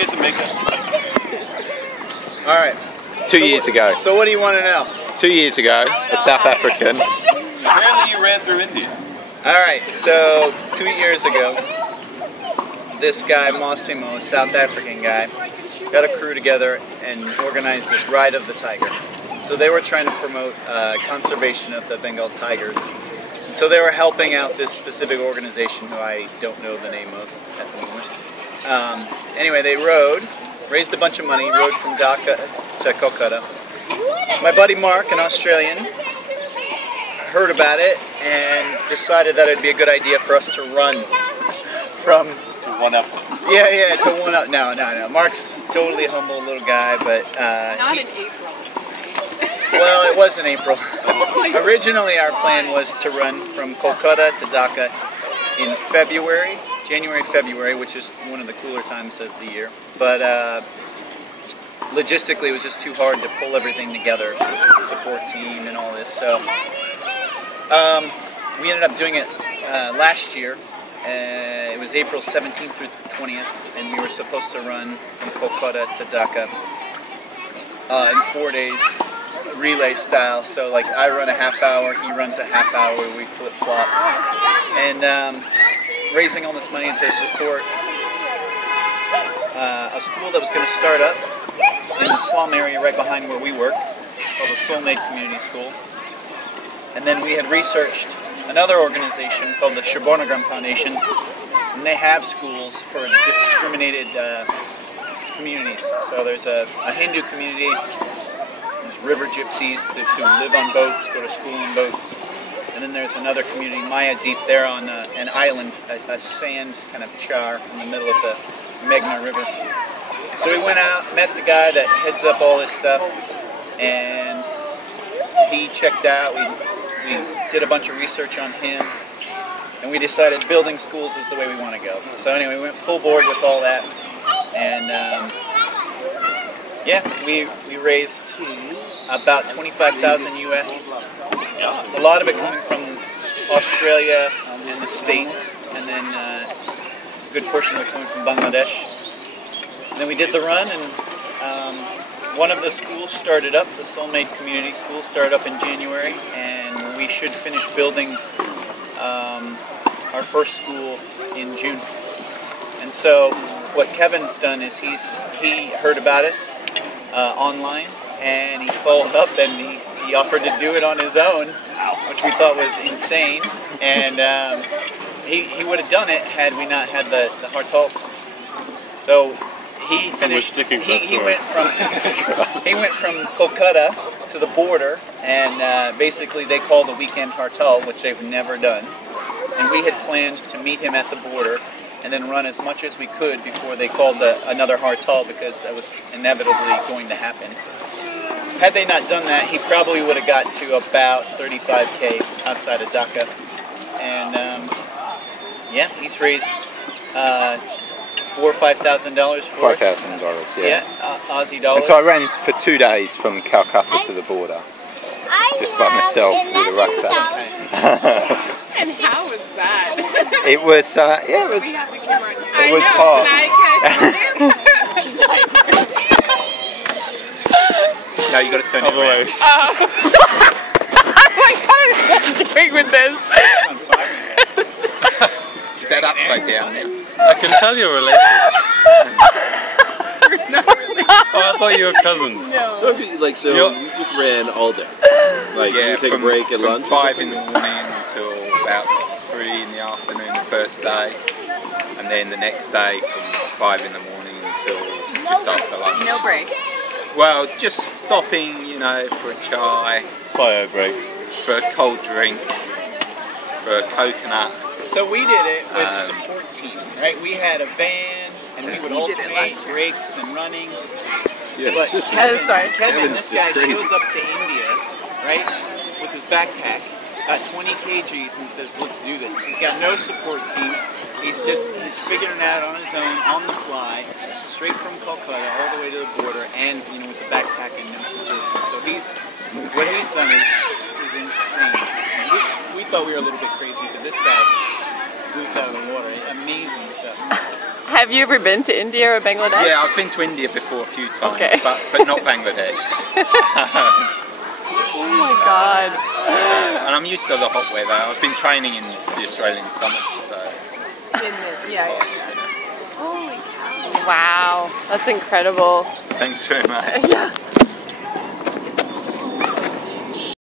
get some makeup. All right. 2 years ago. So what do you want to know? 2 years ago, a South African. Apparently you ran through India. All right. So 2 years ago, this guy Massimo, a South African guy, got a crew together and organized this Ride of the Tiger. So they were trying to promote conservation of the Bengal tigers. And so they were helping out this specific organization who I don't know the name of at the moment. Anyway, they raised a bunch of money, rode from Dhaka to Kolkata. My buddy Mark, an Australian, heard about it and decided that it'd be a good idea for us to run from... To one up. Yeah, to one up. No. Mark's totally humble little guy, but... Not in April. Well, it was in April. Originally, our plan was to run from Kolkata to Dhaka in February, January, February, which is one of the cooler times of the year. But logistically, it was just too hard to pull everything together, support team and all this. So we ended up doing it last year. It was April 17th through 20th, and we were supposed to run from Kolkata to Dhaka in 4 days. Relay style, so like I run a half hour, he runs a half hour, we flip-flop, and raising all this money to support a school that was going to start up in the slum area right behind where we work, called the Soulmate Community School. And then we had researched another organization called the Sharbonagram Foundation, and they have schools for discriminated communities. So there's a Hindu community, river gypsies who live on boats, go to school on boats. And then there's another community, Maya Deep, there on an island, a sand kind of char in the middle of the Meghna River. So we went out, met the guy that heads up all this stuff, and he checked out. We did a bunch of research on him, and we decided building schools is the way we want to go. So anyway, we went full board with all that, and yeah, we raised about 25,000 US. A lot of it coming from Australia and the States, and then a good portion of it coming from Bangladesh. And then we did the run, and one of the schools started up, the Soulmate Community School started up in January, and we should finish building our first school in June. And so what Kevin's done is he heard about us online, and he followed up, and he offered to do it on his own, which we thought was insane. And he would have done it had we not had the hartals. So he finished. He went from Kolkata to the border, and basically they called a weekend hartal, which they've never done. And we had planned to meet him at the border and then run as much as we could before they called another hartal, because that was inevitably going to happen. Had they not done that, he probably would have got to about 35K outside of Dhaka. And yeah, he's raised $4,000 or $5,000 for us. $5,000, yeah. Yeah, Aussie dollars. And so I ran for 2 days from Calcutta to the border, just by myself with a rucksack. And how was that? It was, yeah, it was. We have the camera on you. It was hot. No, you got to turn it around. Oh my god, I'm doing with this. Is that upside down now? I can tell you're related. No. Oh, I thought you were cousins. No. So you just ran all day? Like, Yeah, you take a break at lunch? From 5 in the morning until about 3 in the afternoon the first day, and then the next day from 5 in the morning until just after lunch. No break. Well, just stopping, you know, for a chai, Bio breaks. for a cold drink, for a coconut. So we did it with support team, right? We had a van, and we would alternate breaks and running. Yeah, But Kevin, Kevin's this just guy crazy. shows up to India, right, with his backpack, 20 kgs, and says, let's do this. He's got no support team. He's figuring it out on his own, on the fly, straight from Kolkata all the way to the border, and, you know, with the backpack and no support team. So what he's done is insane. We thought we were a little bit crazy, but this guy blew us out of the water. Amazing stuff. Have you ever been to India or Bangladesh? Yeah, I've been to India before a few times, Okay. but not Bangladesh. Oh my god. And I'm used to the hot weather. I've been training in the Australian summer, so Holy cow. Wow, that's incredible. thanks very much. Yeah.